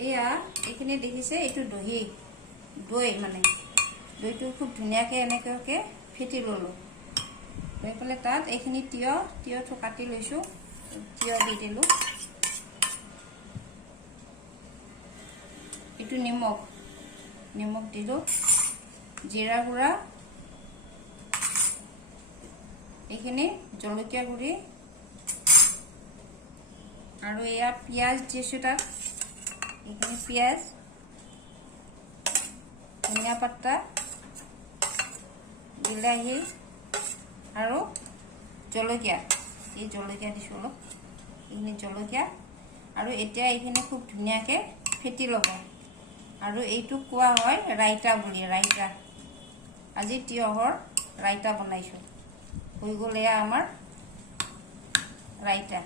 এয়া এইখিনি দেখিছে এইটো দৈ মানে দৈটো খুব ধুনীয়াকৈ এনেকৈ ফেটি ল'লোঁ লৈ পেলাই তাত এইখিনি তিয়ঁটো কাটি লৈছোঁ তিয়ঁহ দি দিলোঁ এইটো নিমখ দিলোঁ জিৰা গুড়া এইখিনি জলকীয়া গুড়ি আৰু এয়া পিঁয়াজ দিছোঁ তাত এইখিনি পিঁয়াজ ধনিয়া পাতা বিলাহী আৰু জলকীয়া এই জলকীয়া দিছোঁ অলপ এইখিনি জলকীয়া আৰু এতিয়া এইখিনি খুব ধুনীয়াকৈ ফেটি ল'ব আৰু এইটো কোৱা হয় ৰাইতা বুলি ৰাইতা আজি তিয়হৰ ৰাইতা বনাইছোঁ হৈ গ'ল এয়া আমাৰ ৰাইতা